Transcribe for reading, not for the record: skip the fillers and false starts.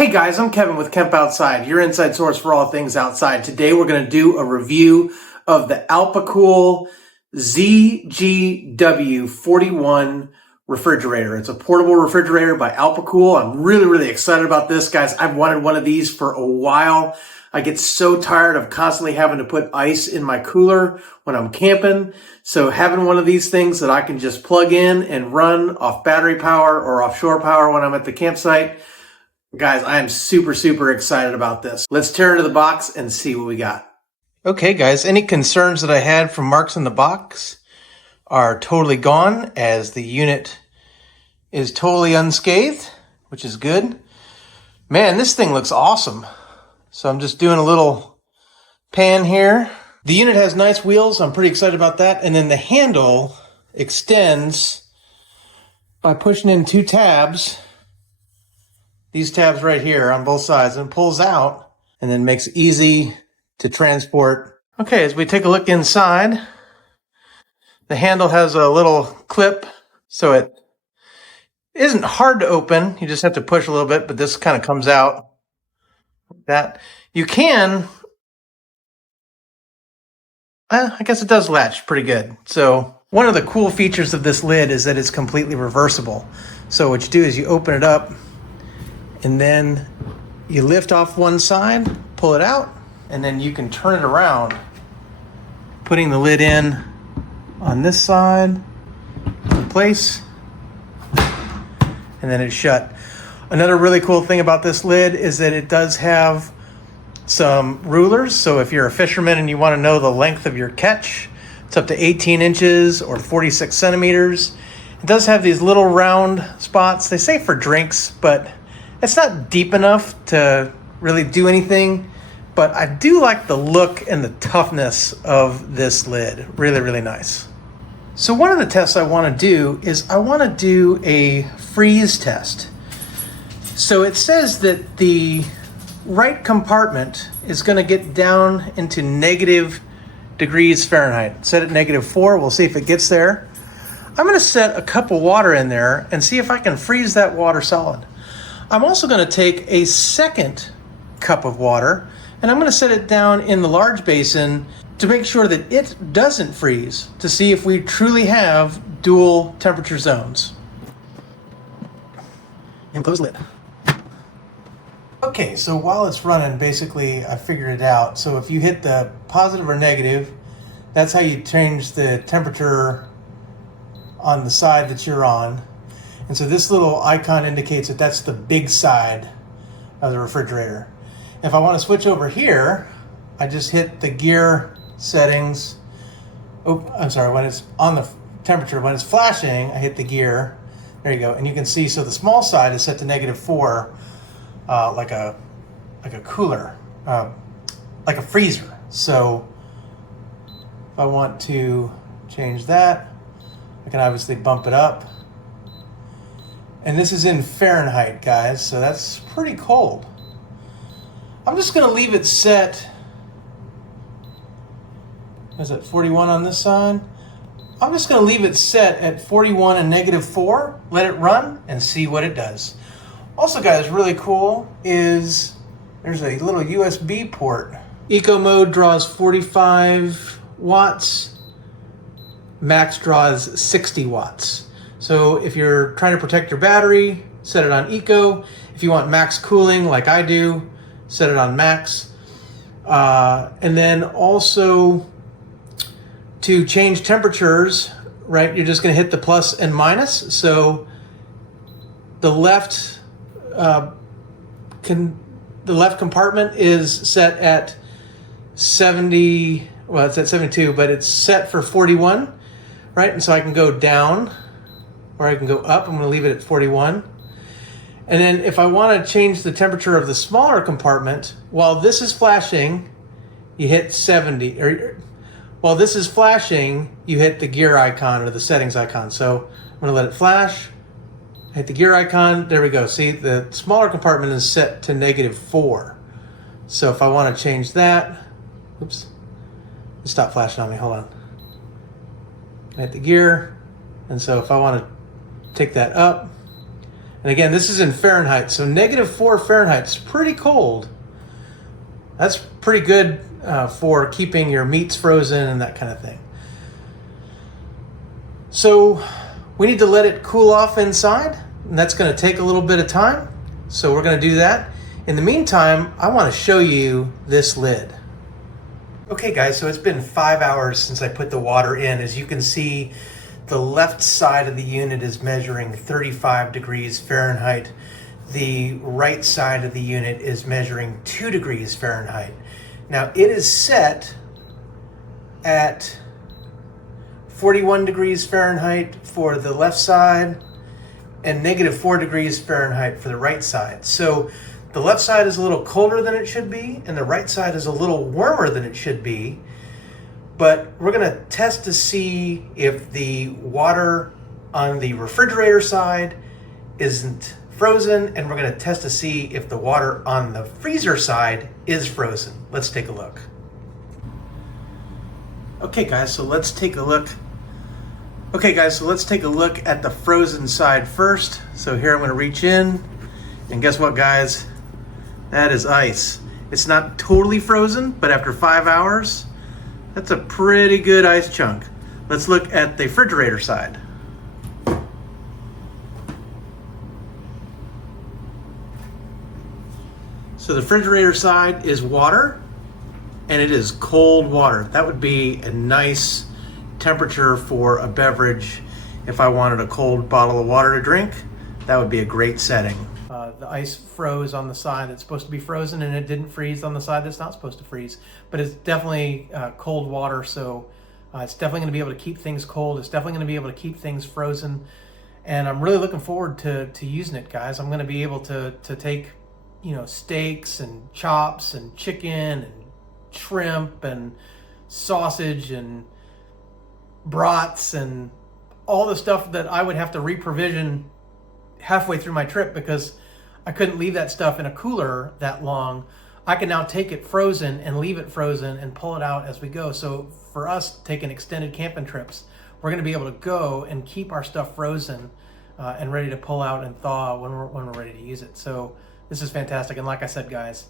Hey guys, I'm Kevin with Kemp Outside, your inside source for all things outside. Today we're going to do a review of the Alpicool ZGW41 refrigerator. It's a portable refrigerator by Alpicool. I'm really excited about this, guys. I've wanted one of these for a while. I get so tired of constantly having to put ice in my cooler when I'm camping. So having one of these things that I can just plug in and run off battery power or offshore power when I'm at the campsite, guys, I am super excited about this. Let's tear into the box and see what we got. Okay, guys, any concerns that I had from marks in the box are totally gone, as the unit is totally unscathed, which is good. Man, this thing looks awesome. So I'm just doing a little pan here. The unit has nice wheels. I'm pretty excited about that. And then the handle extends by pushing in two tabs. These tabs right here on both sides, and pulls out and then makes it easy to transport. Okay, as we take a look inside, the handle has a little clip, so it isn't hard to open. You just have to push a little bit, but this kind of comes out like that. You can, I guess it does latch pretty good. So one of the cool features of this lid is that it's completely reversible. So what you do is you open it up, and then you lift off one side, pull it out, and then you can turn it around, putting the lid in on this side, in place, and then it's shut. Another really cool thing about this lid is that it does have some rulers. So if you're a fisherman and you want to know the length of your catch, it's up to 18 inches or 46 centimeters. It does have these little round spots. They say for drinks, but it's not deep enough to really do anything. But I do like the look and the toughness of this lid. Really nice. So one of the tests I want to do is I want to do a freeze test. So it says that the right compartment is going to get down into negative degrees Fahrenheit. Set at -4. We'll see if it gets there. I'm going to set a cup of water in there and see if I can freeze that water solid. I'm also going to take a second cup of water and I'm going to set it down in the large basin to make sure that it doesn't freeze, to see if we truly have dual temperature zones. And close the lid. Okay, so while it's running, basically I figured it out. So if you hit the positive or negative, that's how you change the temperature on the side that you're on. And so this little icon indicates that that's the big side of the refrigerator. If I want to switch over here, I just hit the gear settings. Oh, I'm sorry, when it's on the temperature, when it's flashing, I hit the gear. There you go. And you can see, so the small side is set to -4, like a cooler, like a freezer. So if I want to change that, I can obviously bump it up. And this is in Fahrenheit, guys, so that's pretty cold. I'm just going to leave it set. Is it 41 on this side? I'm just going to leave it set at 41 and -4. Let it run and see what it does. Also, guys, really cool is there's a little USB port. Eco mode draws 45 watts. Max draws 60 watts. So if you're trying to protect your battery, set it on eco. If you want max cooling like I do, set it on max. And then also to change temperatures, right, you're just going to hit the plus and minus. So the left compartment is set at 70, well, it's at 72, but it's set for 41, right? And so I can go down or I can go up. I'm going to leave it at 41. And then if I want to change the temperature of the smaller compartment, while this is flashing, you hit 70. Or while this is flashing, you hit the gear icon or the settings icon. So I'm going to let it flash. Hit the gear icon. There we go. See, the smaller compartment is set to -4. So if I want to change that, oops, stop flashing on me. Hold on. Hit the gear. And so if I want to take that up, And again, this is in Fahrenheit, so -4 Fahrenheit is pretty cold. That's pretty good for keeping your meats frozen and that kind of thing. So we need to let it cool off inside, and that's going to take a little bit of time. So we're going to do that. In the meantime, I want to show you this lid. Okay guys, so it's been 5 hours since I put the water in. As you can see, the left side of the unit is measuring 35 degrees Fahrenheit. The right side of the unit is measuring 2 degrees Fahrenheit. Now it is set at 41 degrees Fahrenheit for the left side and -4 degrees Fahrenheit for the right side. So the left side is a little colder than it should be, and the right side is a little warmer than it should be. But we're going to test to see if the water on the refrigerator side isn't frozen, and we're going to test to see if the water on the freezer side is frozen. Let's take a look. Okay guys, so let's take a look. Let's take a look at the frozen side first. So here I'm going to reach in, and guess what guys? That is ice. It's not totally frozen, but after 5 hours, that's a pretty good ice chunk. Let's look at the refrigerator side. So the refrigerator side is water, and it is cold water. That would be a nice temperature for a beverage. If I wanted a cold bottle of water to drink, that would be a great setting. The ice froze on the side that's supposed to be frozen, and it didn't freeze on the side that's not supposed to freeze. But it's definitely cold water, so it's definitely going to be able to keep things cold. It's definitely going to be able to keep things frozen, and I'm really looking forward to using it, guys. I'm going to be able to take, you know, steaks and chops and chicken and shrimp and sausage and brats and all the stuff that I would have to reprovision halfway through my trip because I couldn't leave that stuff in a cooler that long. I can now take it frozen and leave it frozen and pull it out as we go. So for us taking extended camping trips, we're going to be able to go and keep our stuff frozen and ready to pull out and thaw when we're ready to use it. So this is fantastic. And like I said, guys,